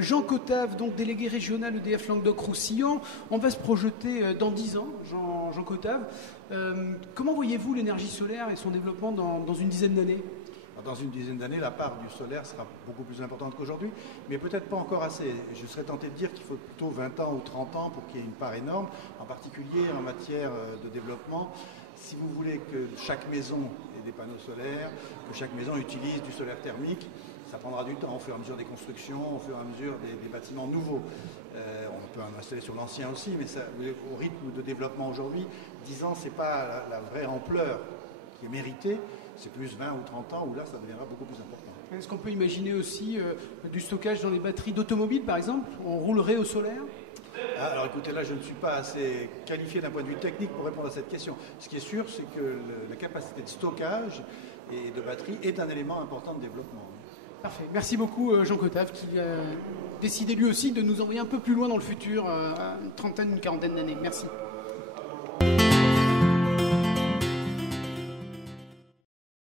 Jean Cotave, donc délégué régional EDF Languedoc-Roussillon. On va se projeter dans 10 ans, Jean Cotave. Comment voyez-vous l'énergie solaire et son développement dans une dizaine d'années ? Dans une dizaine d'années, la part du solaire sera beaucoup plus importante qu'aujourd'hui, mais peut-être pas encore assez. Je serais tenté de dire qu'il faut plutôt 20 ans ou 30 ans pour qu'il y ait une part énorme, en particulier en matière de développement. Si vous voulez que chaque maison ait des panneaux solaires, que chaque maison utilise du solaire thermique, ça prendra du temps au fur et à mesure des constructions, au fur et à mesure des bâtiments nouveaux. On peut en installer sur l'ancien aussi, mais ça, au rythme de développement aujourd'hui, 10 ans, ce n'est pas la vraie ampleur qui est méritée. C'est plus 20 ou 30 ans où là, ça deviendra beaucoup plus important. Est-ce qu'on peut imaginer aussi du stockage dans les batteries d'automobiles, par exemple ? On roulerait au solaire ? Alors écoutez, là, je ne suis pas assez qualifié d'un point de vue technique pour répondre à cette question. Ce qui est sûr, c'est que la capacité de stockage et de batterie est un élément important de développement. Parfait. Merci beaucoup, Jean Cotave, qui a décidé lui aussi de nous envoyer un peu plus loin dans le futur, une trentaine, une quarantaine d'années. Merci.